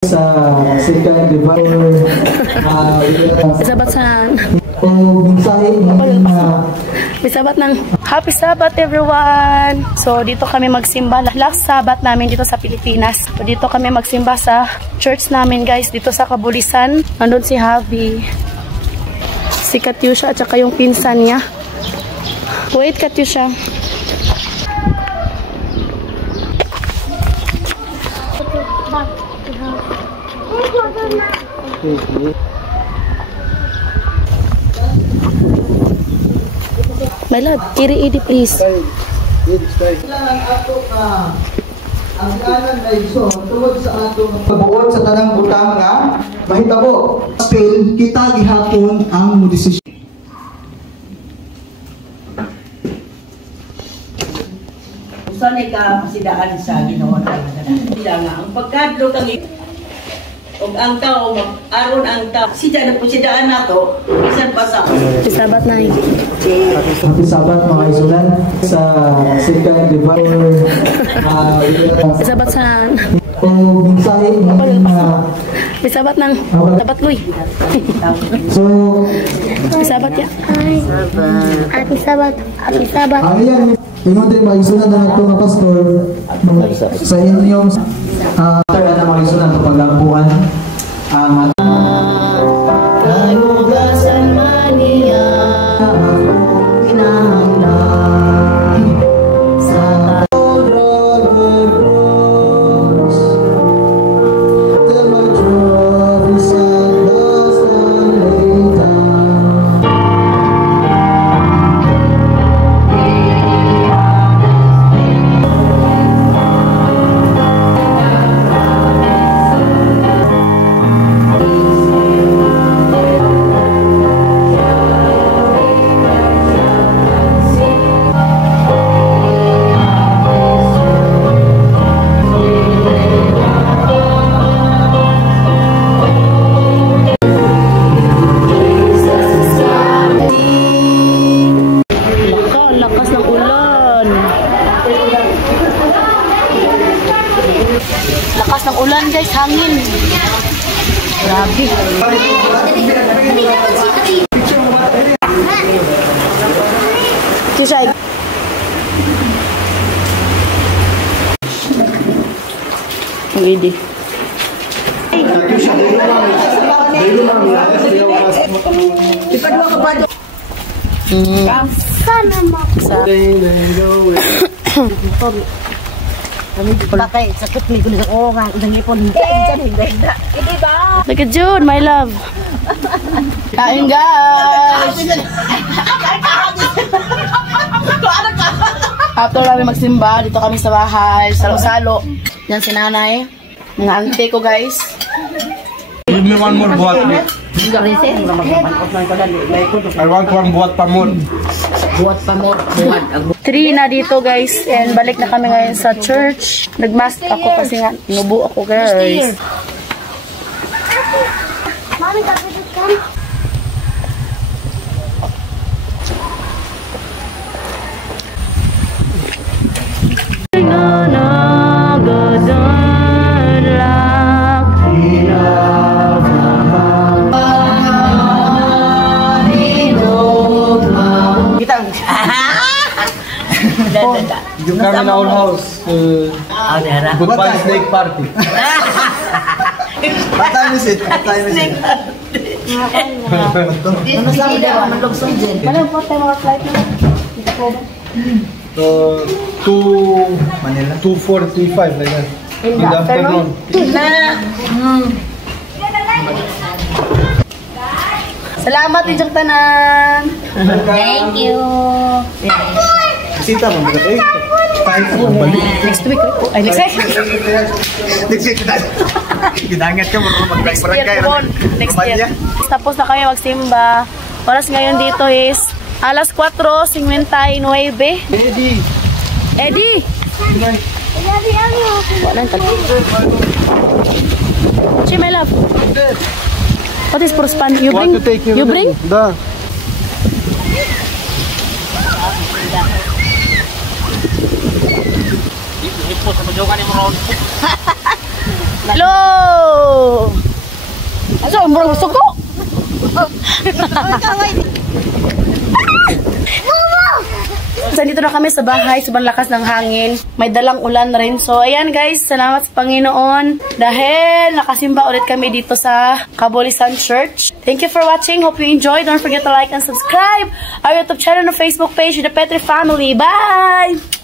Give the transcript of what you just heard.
sa second divine Sabat saan? mensahe Sabat ng Happy Sabbath everyone! So dito kami magsimba. Last Sabbath namin dito sa Pilipinas. So, dito kami magsimba sa church namin guys. Dito sa Kabulisan. Nandun si Javi. Si Katyusha at saka yung pinsan niya. Wait Katyusha. My love, iri-iri please. ang kanan ay so tungod sa atong pagbuot sa tanang butang nga mahitabo still kita gihapon ang desisyon. Sanay ka masidaan sa Ginoo nga ang pagkadlo kang og ang tao aron ang tao sida na po sidaan nato bisan pa sa Sabat na Happy Sabbath mga isulan sa second divine Sabat saan? mensahe Sabat ng Sabat Luy. so Sabat ya. Happy Sabat. Happy Sabat. ang iyan ingon din mga isulan na ito mga pastor sa inyong na mga isulan sa paglampuan ang Ayugasan mania lakas ng ulan guys, hangin. Grabe. Tusay. Ready. bakay sakit ni kuno sa orangan udang ipon hindi ba Look at June, my love. Kain guys. After kami magsimba, dito kami sa bahay, salo-salo. Yan si nanay. Mga auntie ko guys. Give me one more buhat. I want one buhat pa more. buat pamot buat 3 na dito guys. And balik na kami ngayon sa church. Nagmask ako kasi nga nubo ako guys. Mami, kapitid ka. You come in our house. Goodbye snake party. what time is it? ano sabi daw manlugsong din Ano po tayo mga flight nila? Dito po ba? 2:45 like that. In the afternoon? Salamat Tijang Tanan! thank you Sita mo ba ito? Next week oh. Ay, next week! Ginangat ka mo Next year po. Next year. Tapos na kami magsimba. Oras ngayon dito is alas 4:59. Eddie! Eddie! Wala yung talo. Chi, my love. What is prospan? You bring? You bring? Da. Hello! Ano, murang gusto ko? So, dito na kami sa bahay, sobrang lakas ng hangin. May dalang ulan rin. So, ayan guys, salamat sa Panginoon. Dahil nakasimba ulit kami dito sa Kabulisan Church. Thank you for watching. Hope you enjoyed. Don't forget to like and subscribe our YouTube channel and Facebook page, The Petri Family. Bye!